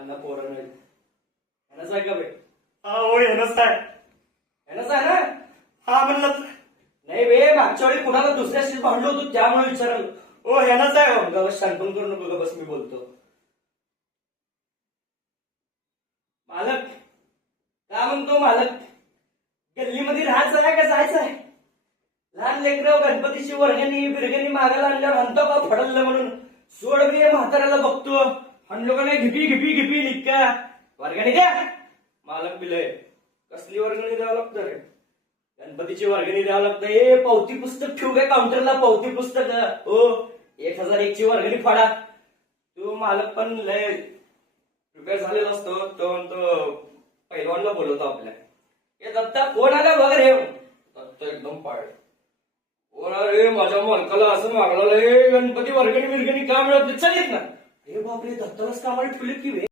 अण्णा पोरण ह्यानंच आहे का बे? हो ह्यानंच आहे. ह्यानंच आहे ना? हा म्हणलं. नाही बे, मागच्या वेळी कुणाला दुसऱ्याशी भांडलो होतो त्यामुळे विचारलं. हो ह्यानंच आहे. हो गबस शांतून करू नको, गबस मी बोलतो. मालक का म्हणतो मालक? गल्लीमध्ये राहायचं आहे का जायचं आहे? लहान लेकरं गणपतीची वर्गणी बिरगणी मागायला आणल्यावर म्हणतो का फडललं म्हणून सोड बे, म्हाताऱ्याला बघतो आणलो का नाही घिपी घिपी घिपी निघका वर्गणी द्या. मालक बिलय कसली वर्गणी द्यावं लागतं रे? गणपतीची वर्गणी द्यावं लागतं. ए पावती पुस्तक ठेवू काय काउंटरला? पावती पुस्तक हो 1001 ची वर्गणी फाडा. तू मालक पण लय प्रिपेअर झालेला असतो. तो म्हणतो पैलवानला बोलवतो आपल्या. हे दत्ता कोण आला वगैरे? दत्ता एकदम पाळ. कोण रे? माझ्या मालकाला असं मागला रे गणपती वर्गणी बिरगणी का मिळत नाही? चल येत ना. हे बापरे, दत्तालाच कामाला ठेवले की